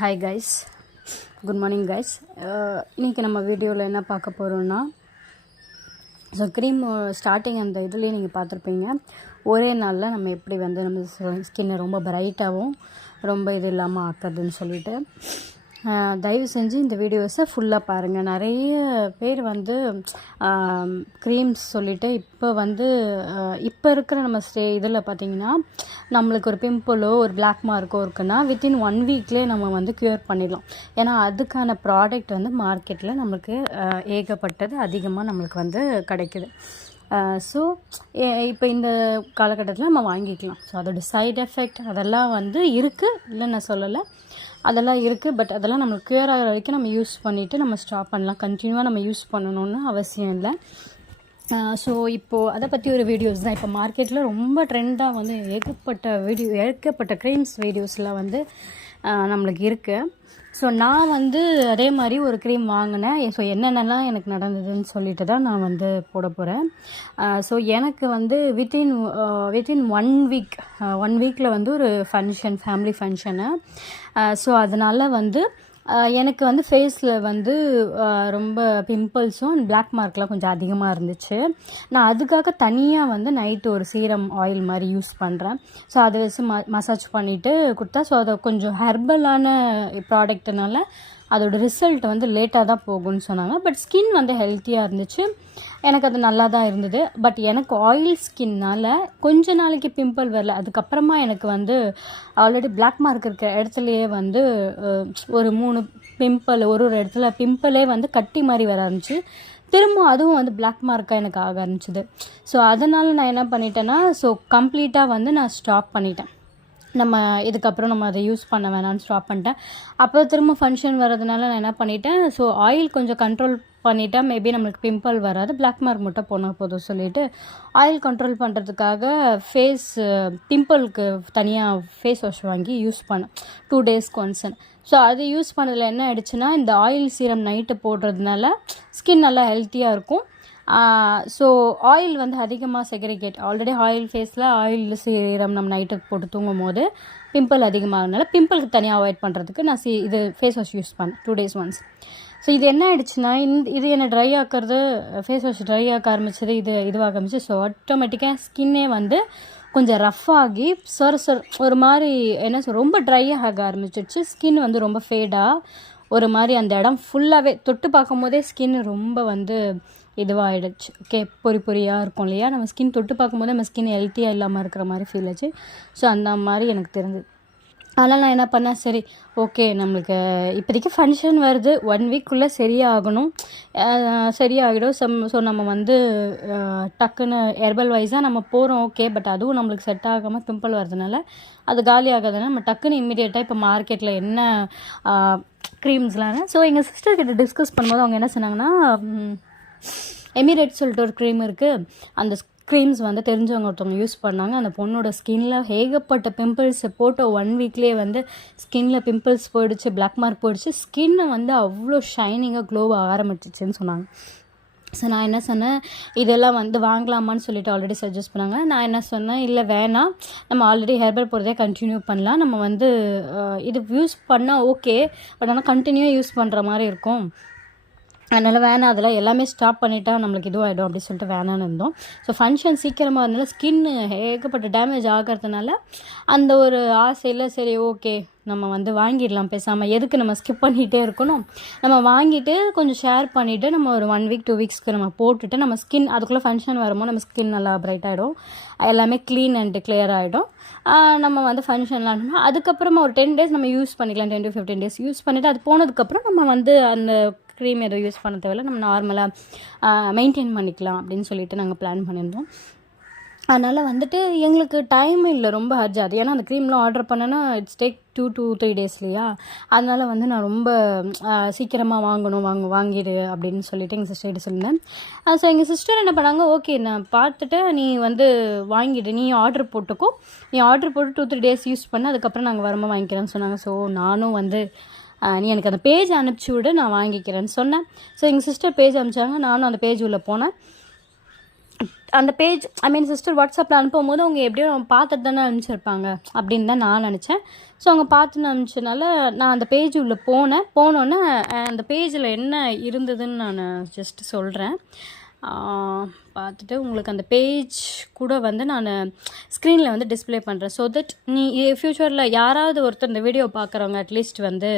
Hi guys, good morning guys. இன்றைக்கி நம்ம வீடியோவில் என்ன பார்க்க போகிறோன்னா, ஸோ க்ரீம் ஸ்டார்டிங் அந்த இதுலேயே நீங்கள் பார்த்துருப்பீங்க. ஒரே நாளில் நம்ம எப்படி வந்து நம்ம ஸ்கின்னை ரொம்ப பிரைட்டாகவும் ரொம்ப இது இல்லாமல் ஆக்குறதுன்னு சொல்லிட்டு தயவு செஞ்சு இந்த வீடியோஸை ஃபுல்லாக பாருங்கள். நிறைய பேர் வந்து க்ரீம்ஸ் சொல்லிவிட்டு இப்போ இருக்கிற நம்ம இதில் பார்த்திங்கன்னா நம்மளுக்கு ஒரு பிம்பிளோ ஒரு பிளாக் மார்க்கோ இருக்குன்னா வித்தின் 1 வீக்லேயே நம்ம வந்து க்யூர் பண்ணிடலாம். ஏன்னா அதுக்கான ப்ராடக்ட் வந்து மார்க்கெட்டில் நம்மளுக்கு ஏகப்பட்டது அதிகமாக நம்மளுக்கு வந்து கிடைக்குது. ஸோ இப்போ இந்த காலகட்டத்தில் நம்ம வாங்கிக்கலாம். ஸோ அதோடய சைட் எஃபெக்ட் அதெல்லாம் வந்து இருக்குது, இல்லைன்னு நான் சொல்லலை, அதெல்லாம் இருக்குது. பட் அதெல்லாம் நம்மளுக்கு க்யூர் ஆகிற வரைக்கும் நம்ம யூஸ் பண்ணிவிட்டு நம்ம ஸ்டாப் பண்ணலாம். கண்டினியூவாக நம்ம யூஸ் பண்ணணுன்னு அவசியம் இல்லை. ஸோ இப்போது அதை பற்றி ஒரு வீடியோஸ் தான் இப்போ மார்க்கெட்டில் ரொம்ப ட்ரெண்டாக வந்து ஏகப்பட்ட க்ரீம்ஸ் வீடியோஸ்லாம் வந்து நம்மளுக்கு இருக்குது. ஸோ நான் வந்து அதே மாதிரி ஒரு க்ரீம் வாங்கினேன். ஸோ என்னென்னலாம் எனக்கு நடந்ததுன்னு சொல்லிட்டு தான் நான் வந்து போட போகிறேன். ஸோ எனக்கு வந்து வித்தின் 1 வீக்கில் வந்து ஒரு ஃபேமிலி ஃபங்க்ஷனு. ஸோ அதனால் வந்து எனக்கு வந்து ஃபேஸில் வந்து ரொம்ப பிம்பிள்ஸும் பிளாக் மார்க்லாம் கொஞ்சம் அதிகமாக இருந்துச்சு. நான் அதுக்காக தனியாக வந்து நைட்டு ஒரு சீரம் ஆயில் மாதிரி யூஸ் பண்ணுறேன். ஸோ அதை வச்சு மசாஜ் பண்ணிவிட்டு கொடுத்தா, ஸோ அதை கொஞ்சம் ஹெர்பலான ப்ராடக்ட்னால அதோட ரிசல்ட் வந்து லேட்டாக தான் போகும்னு சொன்னாங்க. பட் ஸ்கின் வந்து ஹெல்த்தியாக இருந்துச்சு, எனக்கு அது நல்லா தான் இருந்தது. பட் எனக்கு ஆயில் ஸ்கின்னால் கொஞ்ச நாளைக்கு பிம்பிள் வரல. அதுக்கப்புறமா எனக்கு வந்து ஆல்ரெடி பிளாக் மார்க் இருக்கிற இடத்துலையே வந்து ஒரு 3 பிம்பிள், ஒரு இடத்துல பிம்பிளே வந்து கட்டி மாதிரி வர ஆரம்பிச்சு, திரும்ப அதுவும் வந்து பிளாக் மார்க்காக எனக்கு ஆக ஆரம்பிச்சிது. ஸோ அதனால் நான் என்ன பண்ணிட்டேன்னா, ஸோ கம்ப்ளீட்டாக வந்து நான் ஸ்டாப் பண்ணிட்டேன். நம்ம இதுக்கப்புறம் நம்ம அதை யூஸ் பண்ண வேணாம்னு ஸ்டாப் பண்ணிட்டேன். அப்போ திரும்ப ஃபங்க்ஷன் வர்றதுனால நான் என்ன பண்ணிட்டேன், ஸோ ஆயில் கொஞ்சம் கண்ட்ரோல் பண்ணிட்டேன். மேபி நம்மளுக்கு பிம்பிள் வராது, பிளாக் மார்க் மட்டும் போனால் போதும் சொல்லிவிட்டு ஆயில் கண்ட்ரோல் பண்ணுறதுக்காக ஃபேஸ் பிம்பிளுக்கு தனியாக ஃபேஸ் வாஷ் வாங்கி யூஸ் பண்ணேன் 2 டேஸ்க்கு ஒன்ஸ். ஸோ அது யூஸ் பண்ணதில் என்ன ஆயிடுச்சுன்னா, இந்த ஆயில் சீரம் நைட்டு போடுறதுனால ஸ்கின் நல்லா ஹெல்த்தியாக இருக்கும். ஸோ ஆயில் வந்து அதிகமாக செக்ரிகேட், ஆல்ரெடி ஆயில் ஃபேஸில் ஆயில் சீரம் நம்ம நைட்டுக்கு போட்டு தூங்கும் போது பிம்பிள் அதிகமாகனால பிம்பிளுக்கு தனியாக அவாய்ட் பண்ணுறதுக்கு நான் இது ஃபேஸ் வாஷ் யூஸ் பண்ணேன் 2 டேஸ் ஒன்ஸ். ஸோ இது என்ன ஆகிடுச்சுன்னா, இது என்னை ட்ரை ஆக்கிறது, ஃபேஸ் வாஷ் ட்ரை ஆக்க ஆரம்பிச்சது, இதுவாக ஆரம்பிச்சு. ஸோ ஆட்டோமேட்டிக்காக ஸ்கின்னே வந்து கொஞ்சம் ரஃப்பாகி ஒரு மாதிரி ரொம்ப ட்ரையாக ஆக ஆரம்பிச்சிடுச்சு. ஸ்கின் வந்து ரொம்ப ஃபேடாக ஒரு மாதிரி அந்த இடம் ஃபுல்லாகவே தொட்டு பார்க்கும் போதே ஸ்கின் ரொம்ப வந்து இதுவாகிடுச்சு. ஓகே, பொறியாக இருக்கும் இல்லையா, நம்ம ஸ்கின் தொட்டு பார்க்கும்போது நம்ம ஸ்கின் ஹெல்த்தியாக இல்லாமல் இருக்கிற மாதிரி ஃபீல் ஆச்சு. ஸோ அந்த மாதிரி எனக்கு தெரிஞ்சது. அதனால் நான் என்ன பண்ணேன், சரி ஓகே நம்மளுக்கு இப்போதைக்கு ஃபங்க்ஷன் வருது, 1 வீக்குள்ளே சரியாகணும், சரியாகிடும். ஸோ நம்ம வந்து டக்குன்னு ஹெர்பல் வைஸாக நம்ம போகிறோம். ஓகே, பட் அதுவும் நம்மளுக்கு செட் ஆகாமல் பிம்பிள் வரதுனால அது காலி ஆகாதுன்னா நம்ம டக்குன்னு இம்மிடியேட்டாக இப்போ மார்க்கெட்டில் என்ன க்ரீம்ஸ்லாம். ஸோ எங்கள் சிஸ்டர்கிட்ட டிஸ்கஸ் பண்ணும்போது அவங்க என்ன சொன்னாங்கன்னா, எமிரேட் சொல்லிட்டு ஒரு க்ரீம் இருக்குது, அந்த க்ரீம்ஸ் வந்து தெரிஞ்சவங்க ஒருத்தவங்க யூஸ் பண்ணாங்க. அந்த பொண்ணோட ஸ்கின்னில் ஏகப்பட்ட பிம்பிள்ஸ் போட்டு 1 வீக்லேயே வந்து ஸ்கின்னில் பிம்பிள்ஸ் போயிடுச்சு, பிளாக் மார்க் போயிடுச்சு, ஸ்கின்னை வந்து அவ்வளோ ஷைனிங்காக க்ளோவாக ஆரம்பிச்சிச்சுன்னு சொன்னாங்க. ஸோ நான் என்ன சொன்னேன், இதெல்லாம் வந்து வாங்கலாமான்னு சொல்லிட்டு ஆல்ரெடி சஜஸ்ட் பண்ணாங்க. நான் என்ன சொன்னேன், இல்லை வேணாம், நம்ம ஆல்ரெடி ஹெர்பல் போகிறதே கண்டினியூ பண்ணலாம், நம்ம வந்து இது யூஸ் பண்ணால் ஓகே, பட் ஆனால் கண்டினியூவாக யூஸ் பண்ணுற மாதிரி இருக்கும், அதனால் வேணாம், அதெல்லாம் எல்லாமே ஸ்டாப் பண்ணிட்டா நம்மளுக்கு இதுவாகிடும் அப்படின்னு சொல்லிட்டு வேணான்னு இருந்தோம். ஸோ ஃபங்க்ஷன் சீக்கிரமாக இருந்தாலும் ஸ்கின்னு ஏகப்பட்ட டேமேஜ் ஆகிறதுனால அந்த ஒரு ஆசையில் சரி ஓகே நம்ம வந்து வாங்கிடலாம், பேசாமல் எதுக்கு நம்ம ஸ்கிப் பண்ணிகிட்டே இருக்கணும், நம்ம வாங்கிட்டு கொஞ்சம் ஷேர் பண்ணிவிட்டு நம்ம ஒரு 1 வீக் 2 வீக்ஸ்க்கு நம்ம போட்டுட்டு நம்ம ஸ்கின் அதுக்குள்ளே ஃபங்க்ஷன் வரும்போது நம்ம ஸ்கின் நல்லா பிரைட் ஆகிடும், எல்லாமே க்ளீன் அண்ட் கிளியர் ஆகிடும். நம்ம வந்து ஃபங்க்ஷன்லாம் அதுக்கப்புறமா ஒரு 10 டேஸ் நம்ம யூஸ் பண்ணிக்கலாம், 10 to 15 டேஸ் யூஸ் பண்ணிவிட்டு அது போனதுக்கப்புறம் நம்ம வந்து அந்த க்ரீம் எதுவும் யூஸ் பண்ண தேவையில்ல, நம்ம நார்மலாக மெயின்டைன் பண்ணிக்கலாம் அப்படின்னு சொல்லிட்டு நாங்கள் பிளான் பண்ணியிருந்தோம். அதனால் வந்துட்டு எங்களுக்கு டைம் இல்லை, ரொம்ப அர்ஜென்ட். ஏன்னா அந்த க்ரீம்லாம் ஆர்டர் பண்ணேன்னா இட்ஸ் டேக் 2 to 3 டேஸ் இல்லையா, அதனால் வந்து நான் ரொம்ப சீக்கிரமாக வாங்கிடு அப்படின்னு சொல்லிட்டு எங்கள் சிஸ்டர்கிட்ட சொல்லியிருந்தேன். ஸோ எங்கள் சிஸ்டர் என்ன பண்ணாங்க, ஓகே நான் பார்த்துட்டு நீ வந்து வாங்கிடு, நீ ஆர்டர் போட்டுக்கோ, நீ ஆர்டர் போட்டு 2-3 டேஸ் யூஸ் பண்ண, அதுக்கப்புறம் நாங்கள் வரும்போது வாங்கிக்கிறேன்னு சொன்னாங்க. ஸோ நானும் வந்து நீ எனக்கு அந்த பேஜ் அனுப்பிச்சி விடு, நான் வாங்கிக்கிறேன்னு சொன்னேன். ஸோ எங்கள் சிஸ்டர் பேஜ் அனுப்பிச்சாங்க, நானும் அந்த பேஜ் உள்ளே போனேன். அந்த பேஜ் சிஸ்டர் வாட்ஸ்அப்பில் அனுப்பும்போது அவங்க எப்படியும் பார்த்துட்டு தானே அனுப்பிச்சிருப்பாங்க அப்படின்னு தான் நான் நினச்சேன். ஸோ அவங்க பார்த்துன்னு அனுப்பிச்சனால நான் அந்த பேஜ் உள்ளே போனோன்னே அந்த பேஜில் என்ன இருந்ததுன்னு நான் ஜஸ்ட் சொல்கிறேன். பார்த்துட்டு உங்களுக்கு அந்த பேஜ் கூட வந்து நான் ஸ்க்ரீனில் வந்து டிஸ்பிளே பண்ணுறேன். ஸோ தட் நீ ஃப்யூச்சரில் யாராவது ஒருத்தர் இந்த வீடியோ பார்க்குறவங்க அட்லீஸ்ட் வந்து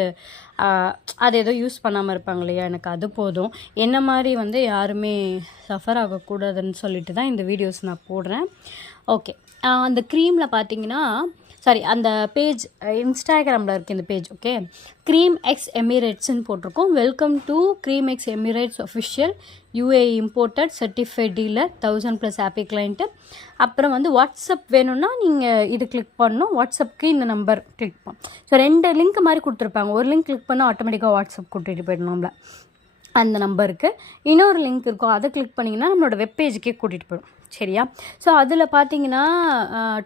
அது ஏதோ யூஸ் பண்ணாமல் இருப்பாங்க இல்லையா, எனக்கு அது போதும். என்ன மாதிரி வந்து யாருமே சஃபர் ஆகக்கூடாதுன்னு சொல்லிட்டு தான் இந்த வீடியோஸ் நான் போடுறேன். ஓகே, அந்த க்ரீமில் பார்த்தீங்கன்னா அந்த பேஜ் இன்ஸ்டாகிராமில் இருக்குது இந்த பேஜ். ஓகே, க்ரீம் எக்ஸ் எமிரேட்ஸ்ன்னு போட்டிருக்கோம். Welcome to cream X Emirates official UAE imported certified dealer 1000+ happy client. அப்புறம் வந்து வாட்ஸ்அப் வேணும்னா நீங்கள் இது கிளிக் பண்ணணும். வாட்ஸ்அப்புக்கு இந்த நம்பர் கிளிக் பண்ணும். ஸோ 2 லிங்க் மாதிரி கொடுத்துருப்பாங்க. ஒரு லிங்க் கிளிக் பண்ணால் ஆட்டோமேட்டிக்காக வாட்ஸ்அப் கூட்டிகிட்டு போயிடணும்ல அந்த நம்பருக்கு. இன்னொரு லிங்க் இருக்கும், அதை கிளிக் பண்ணிங்கன்னா நம்மளோட வெப்பேஜுக்கே கூட்டிகிட்டு போயிடும். சரியா? ஸோ அதில் பார்த்தீங்கன்னா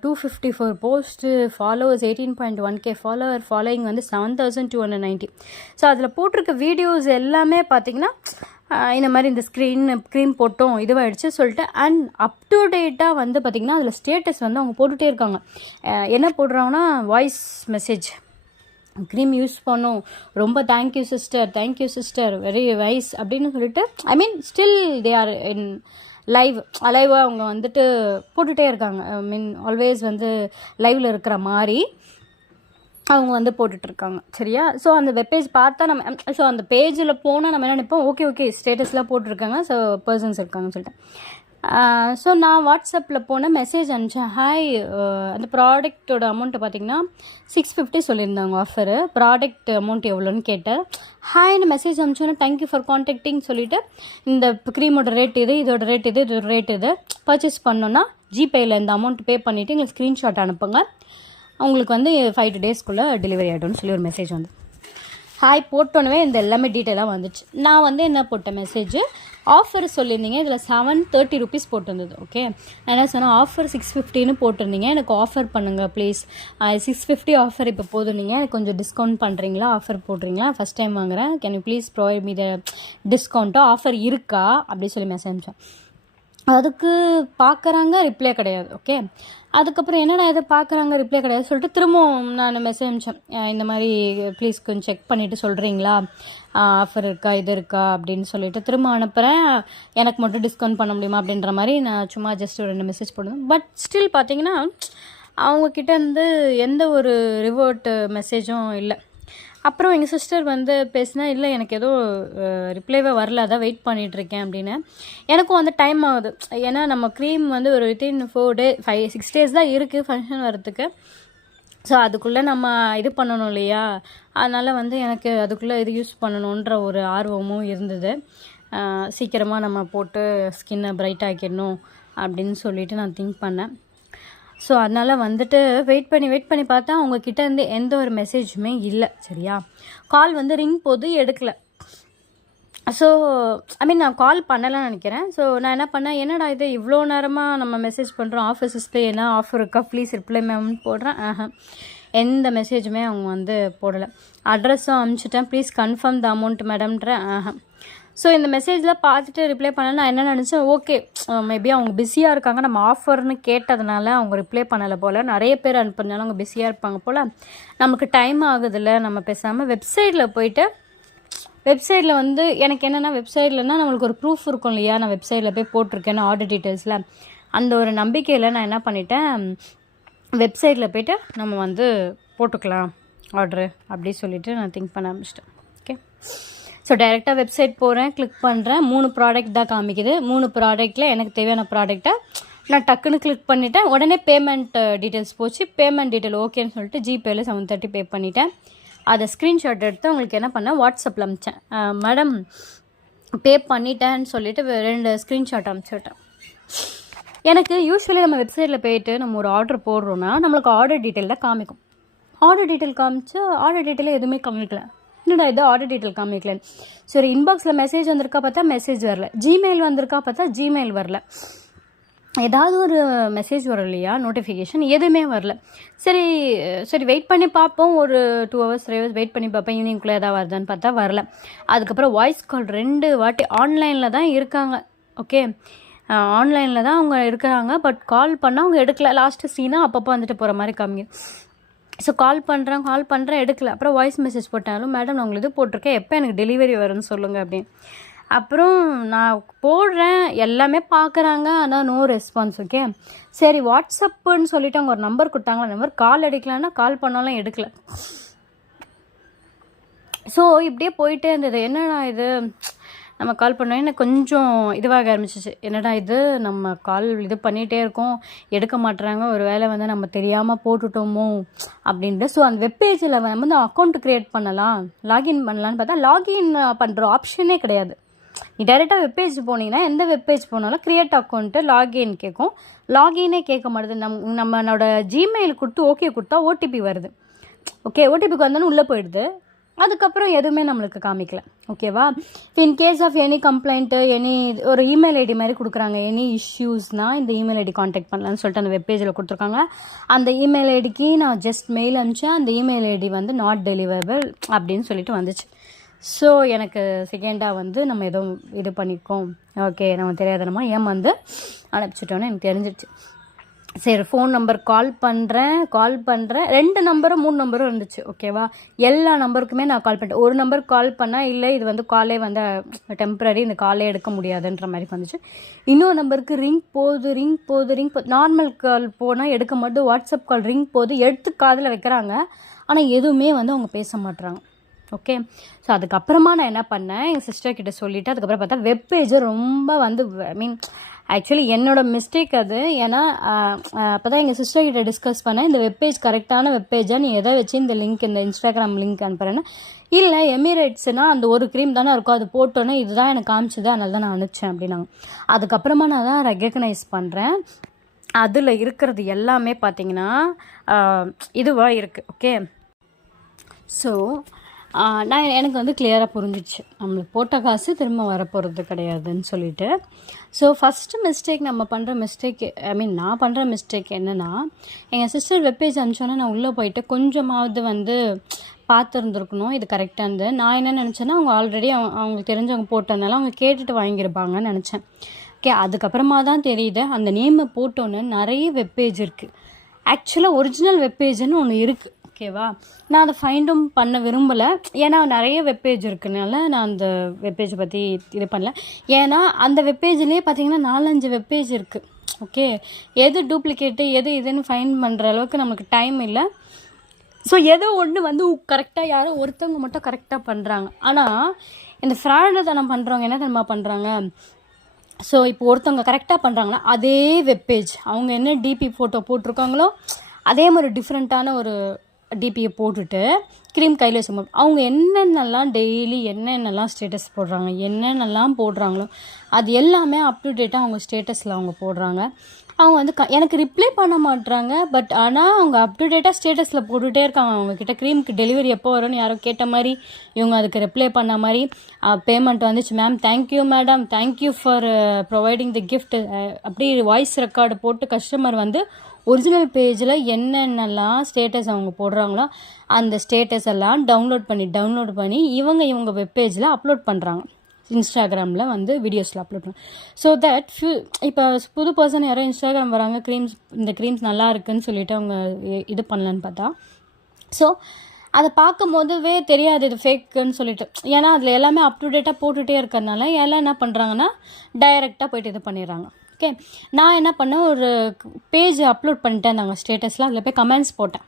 254 போஸ்ட்டு, ஃபாலோவர்ஸ் 18.1K ஃபாலோயிங் வந்து 7290. ஸோ அதில் போட்டிருக்க வீடியோஸ் எல்லாமே பார்த்தீங்கன்னா இந்த மாதிரி இந்த க்ரீம் போட்டோம் இதுவாகிடுச்சு சொல்லிட்டு அண்ட் அப் டு டேட்டாக வந்து பார்த்திங்கன்னா அதில் ஸ்டேட்டஸ் வந்து அவங்க போட்டுகிட்டே இருக்காங்க. என்ன போடுறாங்கன்னா வாய்ஸ் மெசேஜ், க்ரீம் யூஸ் பண்ணோம், ரொம்ப தேங்க்யூ சிஸ்டர் வெரி வைஸ் அப்படின்னு சொல்லிட்டு ஸ்டில் தே ஆர் இன் அலைவாக அவங்க வந்துட்டு போட்டுகிட்டே இருக்காங்க. ஆல்வேஸ் வந்து லைவில் இருக்கிற மாதிரி அவங்க வந்து போட்டுட்ருக்காங்க. சரியா? ஸோ அந்த வெப்பேஜ் பார்த்தா நம்ம அந்த பேஜில் போனால் நம்ம என்ன நினைப்போம், ஓகே ஸ்டேட்டஸ்லாம் போட்டிருக்காங்க, ஸோ பர்சன்ஸ் இருக்காங்கன்னு சொல்லிட்டு. ஸோ நான் வாட்ஸ்அப்பில் போன மெசேஜ் அனுப்பிச்சேன். ஹாய், அந்த ப்ராடக்ட்டோட அமௌண்ட்டை பார்த்தீங்கன்னா 650 சொல்லியிருந்தாங்க ஆஃபரு. ப்ராடக்ட் அமௌண்ட் எவ்வளோன்னு கேட்டேன். ஹாய்னு மெசேஜ் அனுப்பிச்சோன்னா தேங்க்யூ ஃபார் கான்டாக்டிங் சொல்லிவிட்டு இந்த க்ரீமோட ரேட் இது, இதோட ரேட் இது, இதோட ரேட் இது, பர்ச்சேஸ் பண்ணோன்னா ஜிபேயில் இந்த அமௌண்ட் பே பண்ணிவிட்டு எங்களுக்கு ஸ்க்ரீன்ஷாட் அனுப்புங்க, உங்களுக்கு வந்து 5 to 8 days டெலிவரி ஆகிடும்னு சொல்லி ஒரு மெசேஜ் வந்து ஹாய் போட்டோன்னே இந்த எல்லாமே டீட்டெயிலாக வந்துச்சு. நான் வந்து என்ன போட்டேன் மெசேஜ், ஆஃபர் சொல்லியிருந்தீங்க, இதில் 730 rupees போட்டிருந்தது. ஓகே, நான் என்ன சொன்னேன், ஆஃபர் 650ன்னு போட்டிருந்தீங்க, எனக்கு ஆஃபர் பண்ணுங்கள் ப்ளீஸ், 650 ஆஃபர் இப்போ போதுனீங்க, எனக்கு கொஞ்சம் டிஸ்கவுண்ட் பண்ணுறீங்களா, ஆஃபர் போடுறீங்களா, ஃபஸ்ட் டைம் வாங்குகிறேன், can you please provide me the டிஸ்கவுண்ட்டோ, ஆஃபர் இருக்கா அப்படி சொல்லி மெசேஜ் அனுப்பிச்சேன். அதுக்கு பார்க்குறாங்க, ரிப்ளை கிடையாது. ஓகே, அதுக்கப்புறம் என்னடா இதை பார்க்குறாங்க, ரிப்ளை கிடையாது சொல்லிட்டு திரும்பவும் நான் மெசேஜ் அனுப்பிச்சேன், இந்த மாதிரி ப்ளீஸ் கொஞ்சம் செக் பண்ணிவிட்டு சொல்கிறீங்களா, ஆஃபர் இருக்கா இது இருக்கா அப்படின்னு சொல்லிட்டு திரும்ப அனுப்புகிறேன், எனக்கு மட்டும் டிஸ்கவுண்ட் பண்ண முடியுமா அப்படின்ற மாதிரி நான் சும்மா ஜஸ்ட் ஒரு 2 மெசேஜ் போடுவேன். பட் ஸ்டில் பார்த்தீங்கன்னா அவங்கக்கிட்ட இருந்து எந்த ஒரு ரிவர்ட் மெசேஜும் இல்லை. அப்புறம் எங்கள் சிஸ்டர் வந்து பேசினா, இல்லை எனக்கு ஏதோ ரிப்ளைவே வரல, அதான் வெயிட் பண்ணிகிட்ருக்கேன் அப்படின்னு. எனக்கும் வந்து டைம் ஆகுது, ஏன்னா நம்ம க்ரீம் வந்து ஒரு வித்தின் 5-6 days தான் இருக்குது ஃபங்க்ஷன் வரத்துக்கு. ஸோ அதுக்குள்ளே நம்ம இது பண்ணணும் இல்லையா, அதனால் வந்து எனக்கு அதுக்குள்ளே இது யூஸ் பண்ணணுன்ற ஒரு ஆர்வமும் இருந்தது. சீக்கிரமாக நம்ம போட்டு ஸ்கின்னை பிரைட் ஆக்கிடணும் அப்படின்னு சொல்லிட்டு நான் திங்க் பண்ணேன். ஸோ அதனால் வந்துட்டு வெயிட் பண்ணி பார்த்தா அவங்கக்கிட்ட இருந்து எந்த ஒரு மெசேஜுமே இல்லை. சரியா? கால் வந்து ரிங் போது எடுக்கலை. ஸோ நான் கால் பண்ணலான்னு நினைக்கிறேன். ஸோ நான் என்ன பண்ணேன், என்னடா இது இவ்வளோ நேரமாக நம்ம மெசேஜ் பண்ணுறோம், ஆஃபீஸஸ்ல என்ன ஆஃபர் இருக்கா, ப்ளீஸ் ரிப்ளை மேம்னு போடுறேன். எந்த மெசேஜுமே அவங்க வந்து போடலை. அட்ரஸும் அனுப்பிச்சிட்டேன், ப்ளீஸ் கன்ஃபார்ம் த அமௌண்ட் மேடம்ன்றேன். ஸோ இந்த மெசேஜில் பார்த்துட்டு ரிப்ளை பண்ண நான் என்ன நினச்சேன், ஓகே மேபி அவங்க பிஸியாக இருக்காங்க, நம்ம ஆஃபர்னு கேட்டதுனால அவங்க ரிப்ளை பண்ணலை போல், நிறைய பேர் அனுப்புறதுனால அவங்க பிஸியாக இருப்பாங்க போல், நமக்கு டைம் ஆகுதில்ல, நம்ம பேசாமல் வெப்சைட்டில் போயிட்டு வெப்சைட்டில் வந்து எனக்கு என்னென்னா வெப்சைட்லனா நம்மளுக்கு ஒரு ப்ரூஃப் இருக்கும் இல்லையா, நான் வெப்சைட்டில் போய் போட்டிருக்கேன்னு ஆர்டர் டீட்டெயில்ஸில், அந்த ஒரு நம்பிக்கையில் நான் என்ன பண்ணிட்டேன், வெப்சைட்டில் போய்ட்டு நம்ம வந்து போட்டுக்கலாம் ஆர்டரு அப்படி சொல்லிவிட்டு நான் திங்க் பண்ண ஆரம்பிச்சிட்டேன். ஓகே, ஸோ டைரெக்டாக வெப்சைட் போகிறேன், கிளிக் பண்ணுறேன், 3 ப்ராடக்ட் தான் காமிக்குது. 3 ப்ராடக்ட்டில் எனக்கு தேவையான ப்ராடக்டை நான் டக்குன்னு கிளிக் பண்ணிவிட்டேன். உடனே பேமெண்ட் டீட்டெயில்ஸ் போச்சு. பேமெண்ட் டீட்டெயில் ஓகேன்னு சொல்லிட்டு ஜிபேயில் 730 பே பண்ணிவிட்டேன். அதை ஸ்க்ரீன்ஷாட் எடுத்து உங்களுக்கு என்ன பண்ணேன், வாட்ஸ்அப்பில் அனுப்பிச்சேன். மேடம் பே பண்ணிட்டேன்னு சொல்லிவிட்டு 2 ஸ்க்ரீன்ஷாட் அனுப்பிச்சுட்டேன். எனக்கு யூஸ்வலி நம்ம வெப்சைட்டில் போயிட்டு நம்ம ஒரு ஆர்டர் போடுறோன்னா நம்மளுக்கு ஆர்டர் டீட்டெயில் தான் காமிக்கும். ஆர்டர் டீட்டெயில் காமிச்சு ஆர்டர் டீட்டெயில் எதுவுமே காமிக்கல. என்னடா இது ஆர்டர் டீட்டெயில் காமிக்கல, சரி இன்பாக்ஸில் மெசேஜ் வந்திருக்கா பார்த்தா மெசேஜ் வரல, ஜிமெயில் வந்திருக்கா பார்த்தா ஜிமெயில் வரல, ஏதாவது ஒரு மெசேஜ் வரும் இல்லையா நோட்டிஃபிகேஷன், எதுவுமே வரல. சரி வெயிட் பண்ணி பார்ப்போம், ஒரு 2 hours 3 hours வெயிட் பண்ணி பார்ப்பேன், ஈவினிங்குள்ளே எதாவது வருதான்னு பார்த்தா வரல. அதுக்கப்புறம் வாய்ஸ் கால் 2 வாட்டி ஆன்லைனில் தான் இருக்காங்க. ஓகே, ஆன்லைனில் தான் அவங்க இருக்கிறாங்க. பட் கால் பண்ணால் அவங்க எடுக்கல. லாஸ்ட்டு சீனாக அப்பப்போ வந்துட்டு போகிற மாதிரி காமிங்க. ஸோ கால் பண்ணுறேன் எடுக்கல. அப்புறம் வாய்ஸ் மெசேஜ் போட்டாலும், மேடம் நான் உங்களுக்கு இது போட்டிருக்கேன், எப்போ எனக்கு டெலிவரி வரும்னு சொல்லுங்கள் அப்படின்னு. அப்புறம் நான் போடுறேன், எல்லாமே பார்க்குறாங்க, ஆனால் நோ ரெஸ்பான்ஸ். ஓகே, சரி வாட்ஸ்அப்புன்னு சொல்லிவிட்டு அவங்க ஒரு நம்பர் கொடுத்தாங்களா, நம்பர் கால் எடுக்கலான்னா கால் பண்ணாலும் எடுக்கல. ஸோ இப்படியே போயிட்டே இருந்தது. என்னடா இது, நம்ம கால் பண்ணோம் எனக்கு கொஞ்சம் இதுவாக ஆரம்பிச்சிச்சு. என்னடா இது, நம்ம கால் இது பண்ணிகிட்டே இருக்கோம், எடுக்க மாட்டுறாங்க, ஒரு வேளை வந்து நம்ம தெரியாமல் போட்டுட்டோமோ அப்படின்ட்டு. ஸோ அந்த வெப்பேஜில் நம்ம வந்து அக்கௌண்ட் க்ரியேட் பண்ணலாம், லாகின் பண்ணலான்னு பார்த்தா லாகின் பண்ணுற ஆப்ஷனே கிடையாது. நீ டைரெக்டாக வெப்பேஜ் போனீங்கன்னா எந்த வெப்பேஜ் போனாலும் க்ரியேட் அக்கௌண்ட்டு லாகின் கேட்கும். லாகினே கேட்க மாட்டுது. நம்மளோட ஜிமெயில் கொடுத்து ஓகே கொடுத்தா ஓடிபி வருது. ஓகே, ஓடிபிக்கு வந்தோன்னு உள்ளே போயிடுது. அதுக்கப்புறம் எதுவுமே நம்மளுக்கு காமிக்கல. ஓகேவா, இப்போ in case of any complaint, any ஒரு இமெயில் ஐடி மாதிரி கொடுக்குறாங்க, எனி இஷ்யூஸ்னால் இந்த இமெயில் ஐடி காண்டாக்ட் பண்ணலான்னு சொல்லிட்டு அந்த வெப்பேஜில் கொடுத்துருக்காங்க. அந்த இமெயில் ஐடிக்கு நான் ஜஸ்ட் மெயில் அனுப்பிச்சேன். அந்த இமெயில் ஐடி வந்து நாட் டெலிவரபிள் அப்படின்னு சொல்லிட்டு வந்துச்சு. ஸோ எனக்கு செகண்டாக வந்து நம்ம எதுவும் இது பண்ணியிருக்கோம், ஓகே நம்ம தெரியாதனமா ஏமாந்து அனுப்பிச்சிட்டோன்னு எனக்கு தெரிஞ்சிடுச்சு. சரி, ஃபோன் நம்பர் கால் பண்ணுறேன் 2 நம்பரும் 3 நம்பரும் இருந்துச்சு. ஓகேவா, எல்லா நம்பருக்குமே நான் கால் பண்ணிட்டேன். ஒரு நம்பர் கால் பண்ணால் இல்லை இது வந்து காலே வந்து டெம்பரரி, இந்த காலே எடுக்க முடியாதுன்ற மாதிரி வந்துச்சு. இன்னொரு நம்பருக்கு ரிங் போகுது. நார்மல் கால் போனால் எடுக்க மாட்டேது, வாட்ஸ்அப் கால் ரிங் போகுது, எடுத்து காதில் வைக்கிறாங்க, ஆனால் எதுவுமே வந்து அவங்க பேச மாட்டுறாங்க. ஓகே, ஸோ அதுக்கப்புறமா நான் என்ன பண்ணேன், எங்கள் சிஸ்டர்கிட்ட சொல்லிவிட்டு அதுக்கப்புறம் பார்த்தா வெப்பேஜை ரொம்ப வந்து ஆக்சுவலி என்னோடய மிஸ்டேக் அது. ஏன்னா அப்போ தான் எங்கள் சிஸ்டர்கிட்ட டிஸ்கஸ் பண்ணேன், இந்த வெப்பேஜ் கரெக்டான வெப்பேஜாக நீ எதை வச்சு இந்த லிங்க், இந்த இன்ஸ்டாகிராம் லிங்க் அனுப்புகிறேன்னா, இல்லை எமிரேட்ஸ்னால் அந்த ஒரு க்ரீம் தானே இருக்கும், அது போட்டோன்னே இதுதான் எனக்கு காமிச்சிது, அதனால தான் நான் அனுப்பிச்சேன் அப்படின்னாங்க. அதுக்கப்புறமா நான் தான் ரெகக்னைஸ் பண்ணுறேன், அதில் இருக்கிறது எல்லாமே பார்த்திங்கன்னா இதுவாக இருக்குது. ஓகே, ஸோ நான் எனக்கு வந்து கிளியராக புரிஞ்சிடுச்சு, நம்மளுக்கு போட்ட காசு திரும்ப வரப்போகிறது கிடையாதுன்னு சொல்லிட்டு. ஸோ ஃபஸ்ட்டு மிஸ்டேக் நம்ம பண்ணுற மிஸ்டேக், நான் பண்ணுற மிஸ்டேக் என்னென்னா, எங்கள் சிஸ்டர் வெப்பேஜ் அனுப்பிச்சோன்னே நான் உள்ளே போயிட்டு கொஞ்சமாவது வந்து பார்த்துருந்துருக்கணும் இது கரெக்டாக இருந்து. நான் என்ன நினச்சேன்னா, அவங்க ஆல்ரெடி அவங்களுக்கு தெரிஞ்சவங்க போட்டதுனால அவங்க கேட்டுட்டு வாங்கியிருப்பாங்கன்னு நினச்சேன். ஓகே, அதுக்கப்புறமா தான் தெரியுது அந்த நேமை போட்டோன்னு நிறைய வெப்பேஜ் இருக்குது. ஆக்சுவலாக ஒரிஜினல் வெப்பேஜ்னு ஒன்று இருக்குது. ஓகேவா, நான் அதை ஃபைண்டும் பண்ண விரும்பலை, ஏன்னா நிறைய வெப்பேஜ் இருக்குனால நான் அந்த வெப்பேஜை பற்றி இது பண்ணல. ஏன்னா அந்த வெப்பேஜ்லேயே பார்த்தீங்கன்னா 4-5 வெப்பேஜ் இருக்குது. ஓகே, எது டூப்ளிகேட்டு எது இதுன்னு ஃபைண்ட் பண்ணுற அளவுக்கு நமக்கு டைம் இல்லை. ஸோ ஏதோ ஒன்று வந்து கரெக்டாக யாரோ ஒருத்தவங்க மட்டும் கரெக்டாக பண்ணுறாங்க. ஆனால் இந்த ஃப்ராடு தனம் பண்ணுறவங்க என்ன தெரியுமா பண்ணுறாங்க, ஸோ இப்போ ஒருத்தவங்க கரெக்டாக பண்ணுறாங்கன்னா அதே வெப்பேஜ் அவங்க என்ன டிபி ஃபோட்டோ போட்டிருக்காங்களோ அதே மாதிரி டிஃப்ரெண்ட்டான ஒரு டிபியை போட்டுட்டு க்ரீம் கையில் வச்சு அவங்க என்னென்னலாம் டெய்லி என்னென்னலாம் ஸ்டேட்டஸ் போடுறாங்க, என்னென்னலாம் போடுறாங்களோ அது எல்லாமே அப் டு டேட்டாக அவங்க ஸ்டேட்டஸில் அவங்க போடுறாங்க. அவங்க வந்து எனக்கு ரிப்ளை பண்ண மாட்டுறாங்க, பட் ஆனால் அவங்க அப் டு டேட்டாக ஸ்டேட்டஸில் போட்டுகிட்டே இருக்காங்க. அவங்கக்கிட்ட க்ரீமுக்கு டெலிவரி எப்போ வரும்னு யாரோ கேட்ட மாதிரி இவங்க அதுக்கு ரிப்ளை பண்ண மாதிரி, பேமெண்ட் வந்துச்சு ma'am, thank you madam, thank you for providing the gift, அப்படி வாய்ஸ் ரெக்கார்டு போட்டு கஸ்டமர் வந்து ஒரிஜினல் பேஜில் என்னென்னலாம் ஸ்டேட்டஸ் அவங்க போடுறாங்களோ அந்த ஸ்டேட்டஸ் எல்லாம் டவுன்லோட் பண்ணி இவங்க வெப்பேஜில் அப்லோட் பண்ணுறாங்க. இன்ஸ்டாகிராமில் வந்து வீடியோஸில் அப்லோட் பண்ணுறாங்க. ஸோ தட் இப்போ புது பர்சன் யாரோ இன்ஸ்டாகிராம் வராங்க, இந்த க்ரீம்ஸ் நல்லா இருக்குன்னு சொல்லிட்டு அவங்க இது பண்ணலான்னு பார்த்தா, ஸோ அதை பார்க்கும் போதுவே தெரியாது இது ஃபேக்குன்னு சொல்லிட்டு. ஏன்னா அதில் எல்லாமே அப் டு டேட்டாக போட்டுகிட்டே இருக்கிறதுனால எல்லாம் என்ன பண்ணுறாங்கன்னா டைரெக்டாக போய்ட்டு இது பண்ணிடுறாங்க. ஓகே, நான் என்ன பண்ணேன், ஒரு பேஜ் அப்லோட் பண்ணிட்டேன் நாங்கள் ஸ்டேட்டஸில், அதில் போய் கமெண்ட்ஸ் போட்டேன்,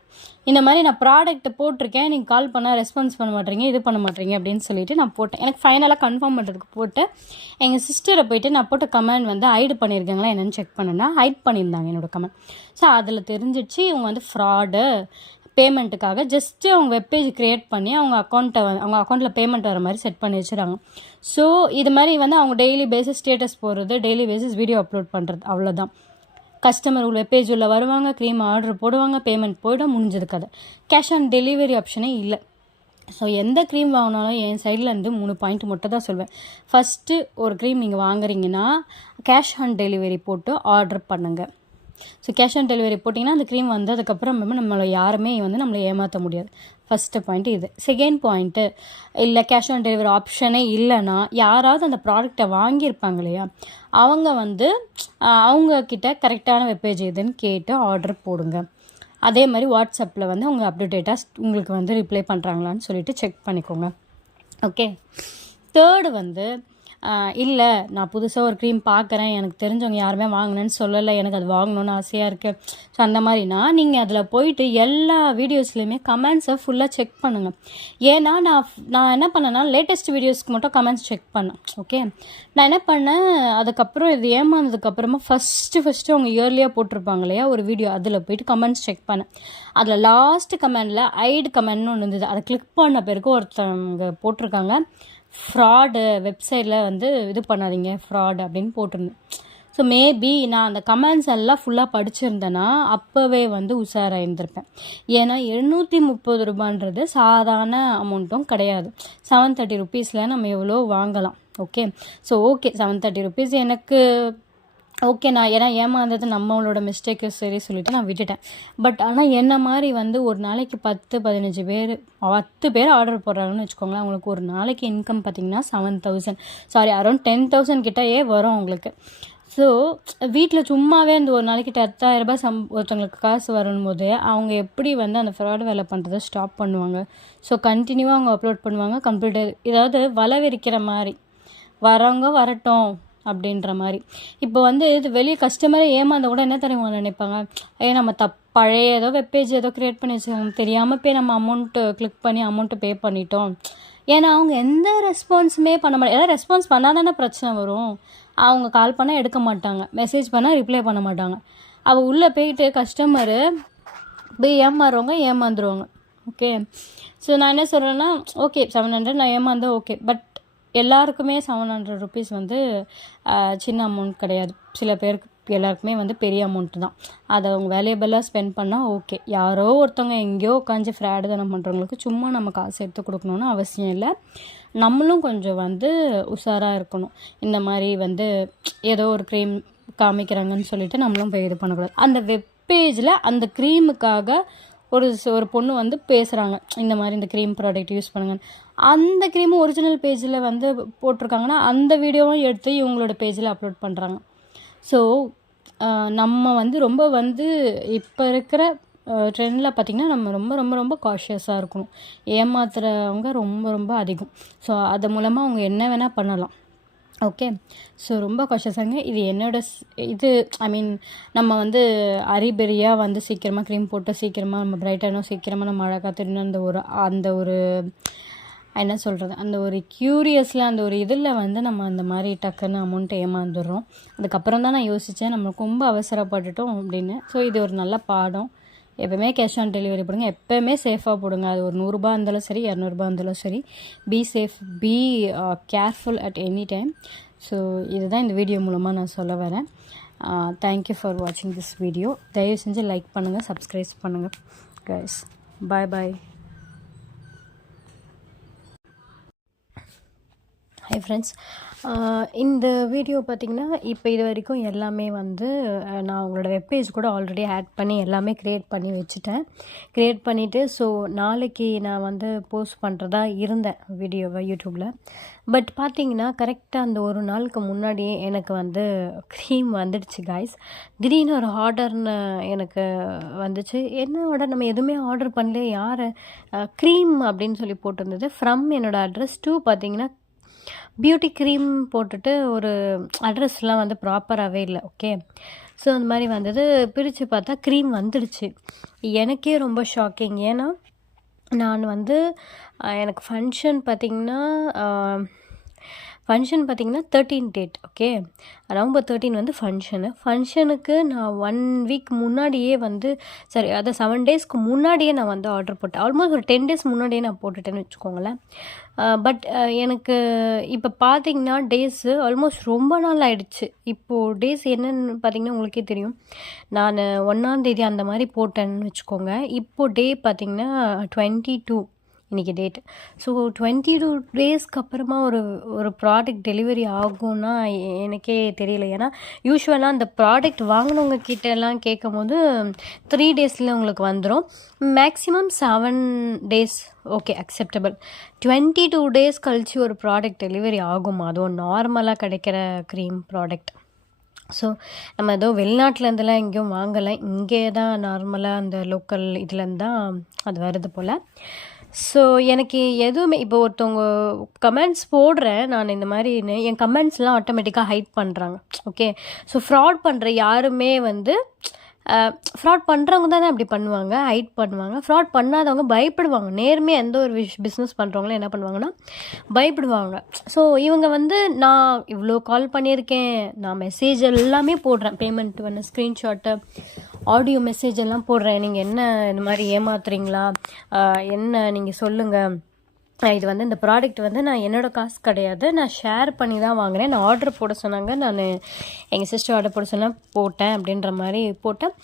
இந்த மாதிரி நான் ப்ராடக்ட் போட்டிருக்கேன், நீங்கள் கால் பண்ணால் ரெஸ்பான்ஸ் பண்ண மாட்டேறீங்க, இது பண்ண மாட்டேறீங்க அப்படின்னு சொல்லிட்டு நான் போட்டேன். எனக்கு ஃபைனலாக கன்ஃபார்ம் பண்ணுறதுக்கு போட்டு எங்கள் சிஸ்டரை போய்ட்டு நான் போட்ட கமெண்ட் வந்து ஹைடு பண்ணியிருக்காங்களா என்னென்னு செக் பண்ணேன்னா ஹைட் பண்ணியிருந்தாங்க என்னோடய கமெண்ட். ஸோ அதில் தெரிஞ்சிடுச்சு இவங்க வந்து ஃப்ராடு, பேமெண்ட்டுக்காக ஜஸ்ட்டு அவங்க வெப்பேஜ் க்ரியேட் பண்ணி அவங்க அக்கௌண்ட்டில் பேமெண்ட் வர மாதிரி செட் பண்ணி வச்சுறாங்க. ஸோ இது மாதிரி வந்து அவங்க டெய்லி பேஸிஸ் ஸ்டேட்டஸ் போடுறது, டெய்லி பேஸிஸ் வீடியோ அப்லோட் பண்ணுறது, அவ்வளோதான். கஸ்டமர் உள்ள வெப்பேஜ் உள்ள வருவாங்க, க்ரீம் ஆர்டர் போடுவாங்க, பேமெண்ட் போய்டும், முடிஞ்சது கதை. கேஷ் ஆன் டெலிவரி ஆப்ஷனே இல்லை. ஸோ எந்த க்ரீம் வாங்கினாலும் என் சைட்லேருந்து 3 பாயிண்ட் மட்டும் தான் சொல்வேன். ஃபஸ்ட்டு ஒரு க்ரீம் நீங்கள் வாங்குறீங்கன்னா கேஷ் ஆன் டெலிவரி போட்டு ஆர்டர் பண்ணுங்கள். ஸோ கேஷ் ஆன் டெலிவரி போட்டிங்கன்னா அந்த க்ரீம் வந்ததுக்கப்புறம் நம்மளை யாருமே வந்து நம்மளை ஏமாற்ற முடியாது. ஃபஸ்ட்டு பாயிண்ட் இது. செகண்ட் பாயிண்ட்டு, இல்லை கேஷ் ஆன் டெலிவரி ஆப்ஷனே இல்லைன்னா யாராவது அந்த ப்ராடக்டை வாங்கியிருப்பாங்க இல்லையா, அவங்க வந்து அவங்கக்கிட்ட கரெக்டான வெப்பேஜ் எதுன்னு கேட்டு ஆர்டர் போடுங்க. அதே மாதிரி வாட்ஸ்அப்பில் வந்து அவங்க அப்டேட்டாக உங்களுக்கு வந்து ரிப்ளை பண்ணுறாங்களான்னு சொல்லிட்டு செக் பண்ணிக்கோங்க. ஓகே. தேர்டு வந்து இல்லை நான் புதுசாக ஒரு க்ரீம் பார்க்குறேன், எனக்கு தெரிஞ்சவங்க யாருமே வாங்கினேன்னு சொல்லலை, எனக்கு அது வாங்கணுன்னு ஆசையாக இருக்குது. ஸோ அந்த மாதிரினா நீங்கள் அதில் போயிட்டு எல்லா வீடியோஸ்லேயுமே கமெண்ட்ஸை ஃபுல்லாக செக் பண்ணுங்கள். ஏன்னா நான் என்ன பண்ணேன்னா லேட்டஸ்ட் வீடியோஸ்க்கு மட்டும் கமெண்ட்ஸ் செக் பண்ணேன். ஓகே. நான் என்ன பண்ணேன், அதுக்கப்புறம் இது ஏமாந்ததுக்கப்புறமா ஃபஸ்ட்டு அவங்க இயர்லியாக போட்டிருப்பாங்க இல்லையா ஒரு வீடியோ, அதில் போயிட்டு கமெண்ட்ஸ் செக் பண்ணேன். அதில் லாஸ்ட்டு கமெண்டில் ஐடு கமெண்ட்னு ஒன்று இருந்தது. அதை கிளிக் பண்ண பிறகு ஒருத்தவங்க போட்டிருக்காங்க, ஃப்ராடு வெப்சைட்டில் வந்து இது பண்ணாதீங்க ஃப்ராடு அப்படின்னு போட்டிருந்தேன். ஸோ மேபி நான் அந்த கமெண்ட்ஸ் எல்லாம் ஃபுல்லாக படிச்சிருந்தேன்னா அப்போவே வந்து உஷாராயிருந்திருப்பேன். ஏன்னா 730 ரூபான்றது சாதாரண அமௌண்ட்டும் கிடையாது. 730 ருபீஸில் நம்ம எவ்வளோ வாங்கலாம். ஓகே. ஸோ ஓகே 730 ருபீஸ் எனக்கு ஓகே. நான் ஏன்னா ஏமாந்தது நம்மளோட மிஸ்டேக்கு சரி சொல்லிவிட்டு நான் விட்டுட்டேன். பட் ஆனால் என்ன மாதிரி வந்து ஒரு நாளைக்கு 10-15 பேர் 10 பேர் ஆர்டர் போடுறாங்கன்னு வச்சுக்கோங்களேன், அவங்களுக்கு ஒரு நாளைக்கு இன்கம் பார்த்திங்கன்னா 7,000 அரௌண்ட் 10,000 கிட்டேயே வரும் அவங்களுக்கு. ஸோ வீட்டில் சும்மாவே அந்த ஒரு நாளைக்கு 10,000 ரூபாய் ஒருத்தவங்களுக்கு காசு வரும்போது அவங்க எப்படி வந்து அந்த ஃப்ராட் வேலை பண்ணுறதை ஸ்டாப் பண்ணுவாங்க. ஸோ கண்டினியூவாக அவங்க அப்லோட் பண்ணுவாங்க. கம்ப்ளீட்டாக ஏதாவது வலை விரிக்கிற மாதிரி வரவங்க வரட்டும் அப்படின்ற மாதிரி. இப்போ வந்து இது வெளியே கஸ்டமரை ஏமாந்த கூட என்ன தெரியுமா நினைப்பாங்க, நம்ம பழைய ஏதோ வெப்பேஜ் ஏதோ க்ரியேட் பண்ணி வச்சுக்கோங்க, தெரியாமல் போய் நம்ம அமௌண்ட்டு கிளிக் பண்ணி அமௌண்ட்டு பே பண்ணிட்டோம். ஏன்னா அவங்க எந்த ரெஸ்பான்ஸுமே பண்ண மாட்டாங்க. ஏதாவது ரெஸ்பான்ஸ் பண்ணால் தானே பிரச்சனை வரும். அவங்க கால் பண்ணால் எடுக்க மாட்டாங்க, மெசேஜ் பண்ணால் ரிப்ளை பண்ண மாட்டாங்க. அவள் உள்ளே போயிட்டு கஸ்டமரு போய் ஏமாந்துருவாங்க. ஓகே. ஸோ நான் என்ன சொல்கிறேன்னா, ஓகே 700 நான் ஏமாந்தேன் ஓகே. பட் எல்லாருக்குமே 700 ருபீஸ் வந்து சின்ன அமௌண்ட் கிடையாது. சில பேருக்கு எல்லாருக்குமே வந்து பெரிய அமௌண்ட்டு தான். அதை அவங்க வேல்யூபிளாக ஸ்பெண்ட் பண்ணால் ஓகே. யாரோ ஒருத்தவங்க எங்கேயோ உட்காந்து ஃப்ராடு தானே பண்ணுறவங்களுக்கு சும்மா நம்ம காசு எடுத்து கொடுக்கணுன்னு அவசியம் இல்லை. நம்மளும் கொஞ்சம் வந்து உஷாராக இருக்கணும். இந்த மாதிரி வந்து ஏதோ ஒரு க்ரீம் காமிக்கிறாங்கன்னு சொல்லிட்டு நம்மளும் போய் இது பண்ணக்கூடாது. அந்த வெப்பேஜில் அந்த க்ரீமுக்காக ஒரு பொண்ணு வந்து பேசுகிறாங்க, இந்த மாதிரி இந்த க்ரீம் ப்ராடக்ட் யூஸ் பண்ணுங்க. அந்த க்ரீமும் ஒரிஜினல் பேஜில் வந்து போட்டிருக்காங்கன்னா அந்த வீடியோவும் எடுத்து இவங்களோட பேஜில் அப்லோட் பண்ணுறாங்க. ஸோ நம்ம வந்து ரொம்ப வந்து இப்போ இருக்கிற ட்ரெண்டில் பார்த்திங்கன்னா நம்ம ரொம்ப ரொம்ப ரொம்ப காஷியஸாக இருக்கணும். ஏமாத்துறவங்க ரொம்ப ரொம்ப அதிகம். ஸோ அது மூலமாக அவங்க என்ன வேணால் பண்ணலாம். ஓகே. ஸோ ரொம்ப காஷியஸாங்க. இது இது நம்ம வந்து அரிபெரியாக வந்து சீக்கிரமாக க்ரீம் போட்டு சீக்கிரமாக நம்ம பிரைட்டானோ சீக்கிரமாக நம்ம அழகாக திரும்ப அந்த ஒரு என்ன சொல்கிறது, அந்த ஒரு க்யூரியஸில் அந்த ஒரு இதில் வந்து நம்ம அந்த மாதிரி டக்குன்னு அமௌண்ட்டை ஏமாந்துடுறோம். அதுக்கப்புறம் தான் நான் யோசித்தேன் நம்மளுக்கு ரொம்ப அவசரப்பட்டுட்டோம் அப்படின்னு. ஸோ இது ஒரு நல்ல பாடம். எப்போவுமே கேஷ் ஆன் டெலிவரி போடுங்க, எப்போவுமே சேஃபாக போடுங்க. அது ஒரு 100 ரூபா இருந்தாலும் சரி 200 ரூபா இருந்தாலும் சரி. Be safe, be careful at any time. So இதுதான் இந்த வீடியோ மூலமாக நான் சொல்ல வரேன். தேங்க்யூ ஃபார் வாட்சிங் திஸ் வீடியோ. தயவு செஞ்சு லைக் பண்ணுங்கள், சப்ஸ்கிரைப் பண்ணுங்கள் கைஸ். பாய் பாய். ஹை ஃப்ரெண்ட்ஸ், இந்த வீடியோ பார்த்திங்கன்னா இப்போ இது வரைக்கும் எல்லாமே வந்து நான் உங்களோட வெப்பேஜ் கூட ஆல்ரெடி ஆட் பண்ணி எல்லாமே க்ரியேட் பண்ணி வச்சுட்டேன். க்ரியேட் பண்ணிவிட்டு ஸோ நாளைக்கு நான் வந்து போஸ்ட் பண்ணுறதா இருந்தேன் வீடியோவை யூடியூப்பில். பட் பார்த்திங்கன்னா கரெக்டாக அந்த ஒரு நாளுக்கு முன்னாடியே எனக்கு வந்து க்ரீம் வந்துடுச்சு காய்ஸ். திடீர்னு ஒரு ஆர்டர்னு எனக்கு வந்துச்சு. என்ன ஆர்டர், நம்ம எதுவுமே ஆர்டர் பண்ணல, யார் க்ரீம் அப்படின்னு சொல்லி போட்டிருந்தது. ஃப்ரம் என்னோடய அட்ரஸ் டூ பார்த்திங்கன்னா பியூட்டி க்ரீம் போட்டுட்டு ஒரு அட்ரஸ்லாம் வந்து ப்ராப்பராகவே இல்லை. ஓகே. ஸோ அந்த மாதிரி வந்தது. பிரித்து பார்த்தா க்ரீம் வந்துடுச்சு. எனக்கே ரொம்ப ஷாக்கிங். ஏன்னா நான் வந்து எனக்கு ஃபங்க்ஷன் பார்த்திங்கன்னா 13 டேட். ஓகே. நவம்பர் 13 வந்து ஃபங்க்ஷனுக்கு நான் 1 வீக் முன்னாடியே வந்து சரி அதை 7 டேஸ்க்கு முன்னாடியே நான் வந்து ஆர்டர் போட்டேன். ஆல்மோஸ்ட் ஒரு 10 டேஸ் முன்னாடியே நான் போட்டுட்டேன்னு வச்சுக்கோங்களேன். பட் எனக்கு இப்போ பார்த்திங்கன்னா டேஸு ஆல்மோஸ்ட் ரொம்ப நாள் ஆகிடுச்சு. இப்போது டேஸ் என்னென்னு பார்த்திங்கன்னா உங்களுக்கே தெரியும். நான் 1ஆம் தேதி அந்த மாதிரி போட்டேன்னு வச்சுக்கோங்க. இப்போது டே பார்த்திங்கன்னா 22 இன்றைக்கி டேட். ஸோ 22 டேஸ்க்கு அப்புறமா ஒரு ப்ராடக்ட் டெலிவரி ஆகும்னா எனக்கே தெரியல. ஏன்னா யூஸ்வலாக அந்த ப்ராடக்ட் வாங்கினவங்க கிட்டெல்லாம் கேட்கும் போது 3 டேஸில் உங்களுக்கு வந்துடும், maximum 7 days okay acceptable. 22 days கழித்து ஒரு ப்ராடக்ட் டெலிவரி ஆகும், அதுவும் நார்மலாக கிடைக்கிற க்ரீம் ப்ராடக்ட். ஸோ நம்ம ஏதோ வெளிநாட்டிலேருந்துலாம் எங்கேயும் வாங்கலை, இங்கே தான் நார்மலாக அந்த லோக்கல் இதுலேருந்து தான் அது வருது போல். ஸோ எனக்கு எதுவுமே இப்போ ஒருத்தவங்க கமெண்ட்ஸ் போடுறேன் நான் இந்த மாதிரின்னு, என் கமெண்ட்ஸ்லாம் ஆட்டோமேட்டிக்காக ஹைட் பண்ணுறாங்க. ஓகே, ஸோ ஃப்ராட் பண்ணுற யாருமே வந்து ஃப்ராட் பண்ணுறவங்க தானே அப்படி பண்ணுவாங்க, ஹைட் பண்ணுவாங்க. ஃப்ராட் பண்ணாதவங்க பயப்படுவாங்க. நேர்மையாக எந்த ஒரு பிஸ்னஸ் பண்ணுறவங்களும் என்ன பண்ணுவாங்கன்னா பயப்படுவாங்க. ஸோ இவங்க வந்து நான் இவ்வளோ கால் பண்ணியிருக்கேன், நான் மெசேஜ் எல்லாமே போடுறேன், பேமெண்ட் பண்ண ஸ்க்ரீன்ஷாட்டு, ஆடியோ மெசேஜ் எல்லாம் போடுறேன். நீங்கள் என்ன இந்த மாதிரி ஏமாத்துறீங்களா, என்ன நீங்கள் சொல்லுங்கள், இது வந்து இந்த ப்ராடக்ட் வந்து நான் என்னோடய காசு கிடையாது, நான் ஷேர் பண்ணி தான் வாங்கினேன், நான் ஆர்டர் போட சொன்னாங்க, நான் எங்கள் சிஸ்டர் ஆர்டர் போட சொன்னால் போட்டேன் அப்படின்ற மாதிரி போட்டேன்.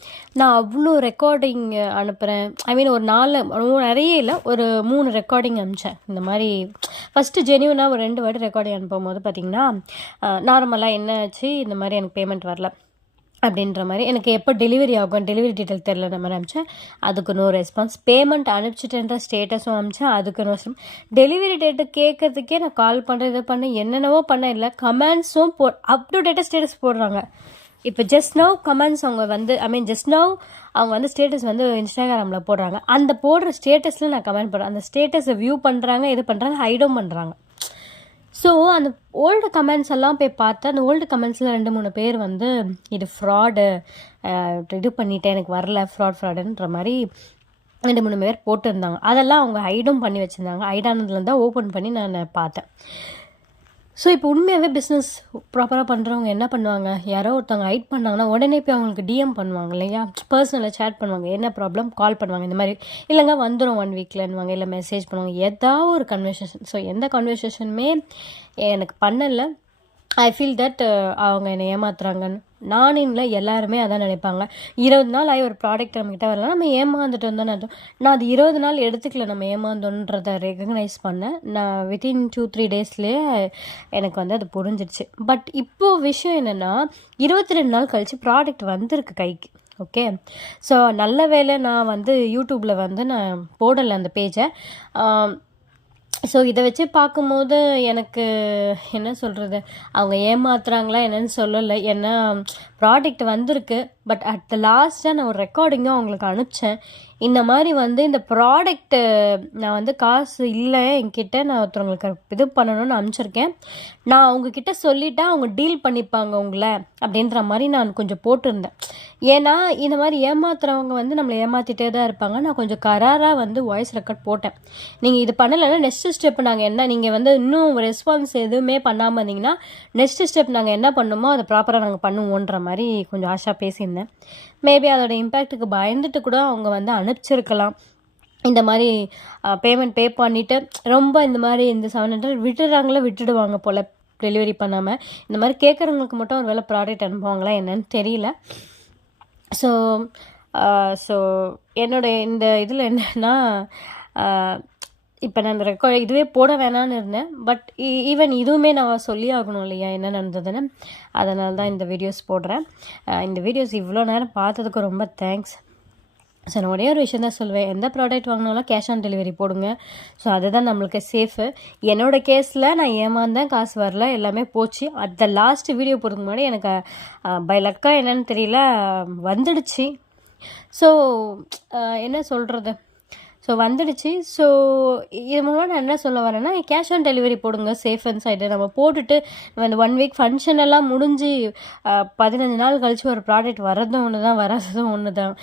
நான் அவ்வளோ ரெக்கார்டிங் அனுப்புகிறேன். ஐ மீன் ஒரு 4 நிறைய இல்லை, ஒரு 3 ரெக்கார்டிங் அனுப்பிச்சேன். இந்த மாதிரி ஃபஸ்ட்டு ஜென்யூனாக ஒரு 2 வாட்டி ரெக்கார்டிங் அனுப்பும் போது பார்த்திங்கன்னா நார்மலாக என்ன ஆச்சு, இந்த மாதிரி எனக்கு பேமெண்ட் வரல அப்படின்ற மாதிரி, எனக்கு எப்போ டெலிவரி ஆகும் டெலிவரி டீட்டெயில் தெரில இந்த மாதிரி அனுப்பிச்சேன், அதுக்கு நோ ரெஸ்பான்ஸ். பேமெண்ட் அனுப்பிச்சிட்டேன்ற ஸ்டேட்டஸும் அனுப்பிச்சேன், அதுக்கு நோ ரெஸ்பான்ஸ். டெலிவரி டேட்டு கேட்கறதுக்கே நான் கால் பண்ணுறேன், இது பண்ண என்னென்னவோ பண்ண இல்லை, கமெண்ட்ஸும் அப் டு டேட்டாக ஸ்டேட்டஸ் போடுறாங்க. இப்போ ஜஸ்ட் நவ் கமெண்ட்ஸ் அவங்க வந்து ஜஸ்ட் நவ் அவங்க வந்து ஸ்டேட்டஸ் வந்து இன்ஸ்டாகிராமில் போடுறாங்க, அந்த போடுற ஸ்டேட்டஸில் நான் கமெண்ட் பண்ணுறேன், அந்த ஸ்டேட்டஸை வியூ பண்ணுறாங்க, இது பண்ணுறாங்க, ஹைடும் பண்ணுறாங்க. ஸோ அந்த ஓல்டு கமெண்ட்ஸ் எல்லாம் போய் பார்த்தா அந்த ஓல்டு கமெண்ட்ஸில் 2-3 பேர் வந்து இது ஃப்ராடு, இது பண்ணிவிட்டேன் எனக்கு வரல, ஃப்ராடுன்ற மாதிரி 2-3 பேர் போட்டிருந்தாங்க. அதெல்லாம் அவங்க ஹைடும் பண்ணி வச்சுருந்தாங்க. ஹைடானதுலேருந்து தான் ஓப்பன் பண்ணி நான் பார்த்தேன். ஸோ இப்போ உண்மையாகவே பிஸ்னஸ் ப்ராப்பராக பண்ணுறவங்க என்ன பண்ணுவாங்க, யாரோ ஒருத்தவங்க ஹைட் பண்ணாங்கன்னா உடனே போய் அவங்களுக்கு டிஎம் பண்ணுவாங்க இல்லையா, பர்சனலாக சேட் பண்ணுவாங்க, என்ன ப்ராப்ளம் கால் பண்ணுவாங்க, இந்த மாதிரி இல்லைங்க வந்துடும் 1 வீக்லன்னுவாங்க, இல்லை மெசேஜ் பண்ணுவாங்க, ஏதாவது ஒரு கன்வர்சேஷன். ஸோ எந்த கன்வர்சேஷனுமே எனக்கு பண்ணலை. ஐ ஃபீல் தட் அவங்க என்னை ஏமாத்துறாங்கன்னு. நானின்ல எல்லாருமே அதான் நினைப்பாங்க. 20 நாள் ஆகி ஒரு ப்ராடக்ட் நம்மக்கிட்ட வரலாம், நம்ம ஏமாந்துட்டு வந்தோன்னு அர்த்தம். நான் அது 20 நாள் எடுத்துக்கல, நம்ம ஏமாந்தோன்றதை ரெகக்னைஸ் பண்ணேன். நான் வித்தின் 2-3 டேஸ்லேயே எனக்கு வந்து அது புரிஞ்சிடுச்சு. பட் இப்போது விஷயம் என்னென்னா 22 நாள் கழித்து ப்ராடக்ட் வந்திருக்கு கைக்கு. ஓகே, ஸோ நல்ல வேளை நான் வந்து யூடியூப்பில் வந்து நான் போடலை அந்த பேஜை. ஸோ இதை வச்சு பார்க்கும்போது எனக்கு என்ன சொல்கிறது, அவங்க ஏமாத்துறாங்களா என்னன்னு சொல்லலை. ஏன்னா ப்ராடக்ட் வந்திருக்கு, பட் அட் த லாஸ்ட்டாக நான் ஒரு ரெக்கார்டிங்கும் அவங்களுக்கு அனுப்பிச்சேன். இந்த மாதிரி வந்து இந்த ப்ராடக்ட்டு நான் வந்து காசு இல்லை என்கிட்ட, நான் ஒருத்தவங்களுக்கு இது பண்ணணும்னு அனுப்பிச்சிருக்கேன், நான் அவங்கக்கிட்ட சொல்லிவிட்டா அவங்க டீல் பண்ணிப்பாங்க உங்களை அப்படின்ற மாதிரி நான் கொஞ்சம் போட்டிருந்தேன். ஏன்னா இந்த மாதிரி ஏமாத்துறவங்க வந்து நம்மளை ஏமாற்றிட்டே தான் இருப்பாங்க. நான் கொஞ்சம் கராராக வந்து வாய்ஸ் ரெக்கார்ட் போட்டேன், நீங்கள் இது பண்ணலைன்னா நெக்ஸ்ட் ஸ்டெப் நாங்கள் என்ன, நீங்கள் வந்து இன்னும் ரெஸ்பான்ஸ் எதுவுமே பண்ணாமல் இருந்தீங்கன்னா நெக்ஸ்ட் ஸ்டெப் நாங்கள் என்ன பண்ணுமோ அதை ப்ராப்பராக நாங்கள் பண்ணுவோன்ற மாதிரி கொஞ்சம் ஆஷா பேசியிருந்தேன். மேபி அதோட இம்பேக்ட்டுக்கு பயந்துட்டு கூட அவங்க வந்து அனுப்பிச்சிருக்கலாம். இந்த மாதிரி பேமெண்ட் பே பண்ணிவிட்டு ரொம்ப இந்த மாதிரி இந்த 700 விட்டுடுவாங்க போல் டெலிவரி பண்ணாமல். இந்த மாதிரி கேட்குறவங்களுக்கு மட்டும் ஒரு வேளை ப்ராடக்ட் அனுப்புவாங்களா என்னன்னு தெரியல. ஸோ என்னோடய இந்த இதில் என்னென்னா இப்போ நான் இந்த இதுவே போட வேணான்னு இருந்தேன், பட் ஈவன் இதுவுமே நான் சொல்லி ஆகணும் இல்லையா என்ன நடந்ததுன்னு, அதனால தான் இந்த வீடியோஸ் போடுறேன். இந்த வீடியோஸ் இவ்வளோ நேரம் பார்த்ததுக்கு ரொம்ப தேங்க்ஸ். ஸோ நான் ஒரே ஒரு விஷயம் தான் சொல்லுவேன், எந்த ப்ராடக்ட் வாங்கினாலும் கேஷ் ஆன் டெலிவரி போடுங்க. ஸோ அதுதான் நம்மளுக்கு சேஃபு. என்னோடய கேஸில் நான் ஏமாந்தேன், காசு வரல, எல்லாமே போச்சு. அந்த லாஸ்ட் வீடியோ போடுறதுக்கு முன்னாடி எனக்கு பை லக்காக என்னன்னு தெரியல வந்துடுச்சு. ஸோ என்ன சொல்கிறது, ஸோ வந்துடுச்சு. ஸோ இது மூலமாக நான் என்ன சொல்ல வரேன்னா, கேஷ் ஆன் டெலிவரி போடுங்க, சேஃப் அண்ட் சைடு. நம்ம போட்டுட்டு அந்த 1 வீக் ஃபங்க்ஷன் எல்லாம் முடிஞ்சு 15 நாள் கழித்து ஒரு ப்ராடக்ட் வர்றதும் ஒன்று தான், வராததும் ஒன்று தான்.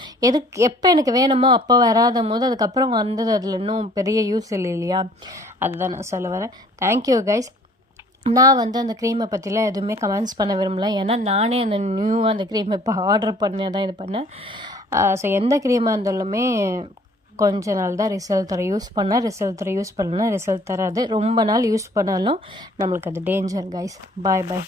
எப்போ எனக்கு வேணுமோ அப்போ வராத போது அதுக்கப்புறம் வந்தது அதில் இன்னும் பெரிய யூஸ் இல்லை இல்லையா, அதுதான் நான் சொல்ல வரேன். Thank you guys. நான் வந்து அந்த க்ரீமை பற்றிலாம் எதுவுமே கமெண்ட்ஸ் பண்ண விரும்பல, ஏன்னா நானே அந்த நியூவாக அந்த க்ரீம் இப்போ ஆர்டர் பண்ணேன் தான் இது பண்ணேன். ஸோ எந்த க்ரீமாக இருந்தாலுமே கொஞ்ச நாள் தான் ரிசல்ட் தரும். யூஸ் பண்ணால் ரிசல்ட் தரும், யூஸ் பண்ணலன்னா ரிசல்ட் தராது. ரொம்ப நாள் யூஸ் பண்ணாலும் நம்மளுக்கு அது டேஞ்சர் கைஸ். பாய் பாய்.